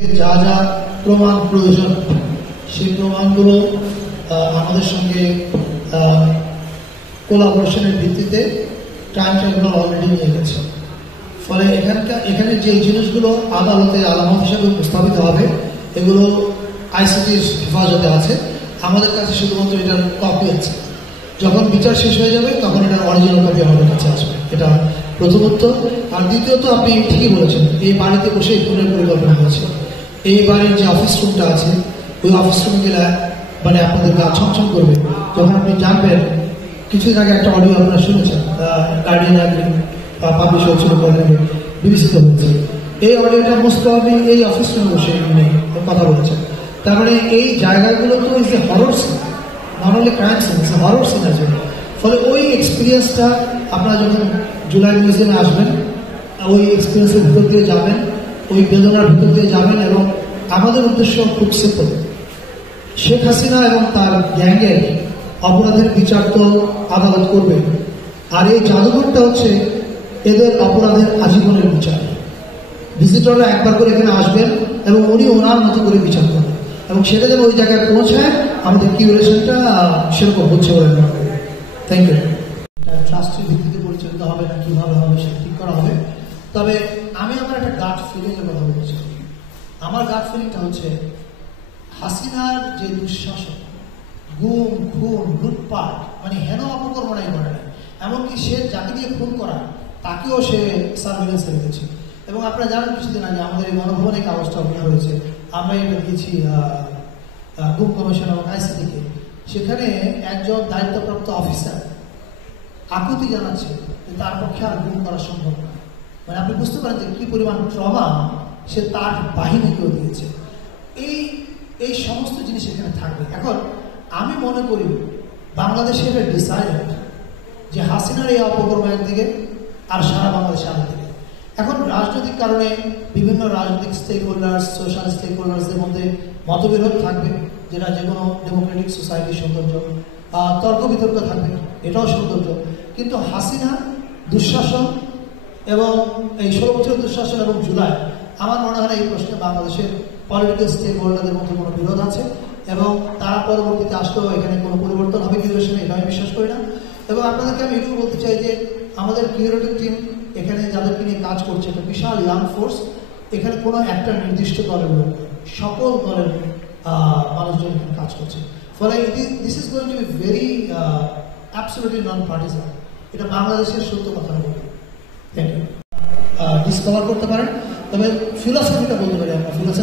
যা যা প্রমাণ প্রয়োজন সেই প্রমাণগুলো আমাদের সঙ্গে কোলাবোরেশনের ভিত্তিতে ক্রাইম ট্রাইব্যুনাল অলরেডি নিয়ে গেছে। ফলে এখানে যে জিনিসগুলো আদালতে আলামত হিসেবে উপস্থাপিত হবে এগুলো আইসিটির হেফাজতে আছে। আমাদের কাছে শুধুমাত্র এটার কপি আছে। যখন বিচার শেষ হয়ে যাবে তখন এটার অরিজিনাল কপি আমাদের কাছে আসবে। এটা প্রথমত। আর দ্বিতীয়ত, আপনি ঠিকই বলেছেন, এই বাড়িতে বসে খুনের পরিকল্পনা হয়েছে। এই বাড়ির যে অফিস রুমটা আছে ওই অফিস রুমে গেলে মানে আপনাদের গা ছমছম করবে যখন আপনি জানবেন। কিছুদিন আগে একটা অডিও আপনারা শুনেছেন, গার্ডিয়ান পাবলিশ হয়েছিল, বিবেচিত হয়েছে। এই অডিওটা মোস্ট প্রবাবলি এই অফিস রুমে বসে কথা বলেছেন। তার মানে এই জায়গাগুলো তো is a horror scene, not only crime scene, is a horror scene আছে। ফলে ওই এক্সপিরিয়েন্সটা আপনারা যখন জুলাই মিউজিয়ামে আসবেন, ওই এক্সপিরিয়েন্সের ভিতর দিয়ে যাবেন, ওই বেদনার ভিতর দিয়ে যাবেন। এবং আমাদের উদ্দেশ্য খুব সিম্পল, শেখ হাসিনা এবং তার গ্যাংয়ের অপরাধের বিচার তো আদালত করবে, আর এই জাদুঘরটা হচ্ছে এদের অপরাধের আজীবনের বিচার। ভিজিটররা একবার করে এখানে আসবেন এবং উনি ওনার মতো করে বিচার করবেন, এবং সেটা যেন ওই জায়গায় পৌঁছায় আমাদের কিউরেশনটা সেরকম হচ্ছে বলে মনে করি। Thank you. ট্রাস্টের ভিত্তিতে পরিচালিত হবে না কিভাবে হবে সেটা ঠিক করা হবে। তবে আমি আমার একটা গাট ফিলিংয়ের কথা বলছি। আমার গাট ফিলিংটা হচ্ছে হাসিনার যে দুঃশাসন, গুম খুন লুটপাট, মানে হেন অপকর্মনাই করে না, এমনকি সে যাকে দিয়ে খুন করা তাকেও সে সার্ভেলেন্সে রেখেছে। এবং আপনারা জানেন কিছুদিন আগে আমাদের এই গণভবনে কাগজটা অভিনয় হয়েছে, আমরা এটা দিয়েছি গুম কমিশন এবং আইসিটিকে। সেখানে একজন দায়িত্বপ্রাপ্ত অফিসার আকুতি জানাচ্ছে যে তার পক্ষে আর গুম করা সম্ভব না। মানে আপনি বুঝতে পারেন যে কি পরিমাণ ট্রমা সে তার বাহিনীকেও দিয়েছে। এই সমস্ত জিনিস এখানে থাকবে। এখন আমি মনে করি বাংলাদেশের ডিসাইডেড যে হাসিনার এই অপকর্ম একদিকে আর সারা বাংলাদেশে আরেকদিকে। এখন রাজনৈতিক কারণে বিভিন্ন রাজনৈতিক স্টেক হোল্ডার্স, সোশ্যাল স্টেক হোল্ডার্সদের মধ্যে মতবিরোধ থাকবে, যেটা যে কোনো ডেমোক্রেটিক সোসাইটির সৌন্দর্য। তর্ক বিতর্ক থাকবে, এটাও সৌন্দর্য। কিন্তু হাসিনা দুঃশাসন এবং এই 16 বছরের দুঃশাসন এবং জুলাই, আমার মনে হয় এই প্রশ্নে বাংলাদেশের পলিটিক্যাল স্টেক হোল্ডারদের মধ্যে কোনো বিরোধ আছে, এবং তারা পরবর্তীতে আসলেও এখানে কোনো পরিবর্তন হবে কিউরেশনে, এটা আমি বিশ্বাস করি না। এবং আপনাদেরকে আমি এটুকু বলতে চাই যে আমাদের কিউরেটিভ টিম এখানে যাদেরকে নিয়ে কাজ করছে, একটা বিশাল ইয়াং ফোর্স। এখানে কোনো একটা নির্দিষ্ট দলের লোক, সকল দলের মানুষজন এখানে কাজ করছে। ফলে this is going to be very absolutely non partisan. এটা বাংলাদেশের সত্য কথা বলি। Thank you. ডিসকভার করতে পারেন। তবে ফিলসফিটা বলতে পারি আমরা, ফিলসফি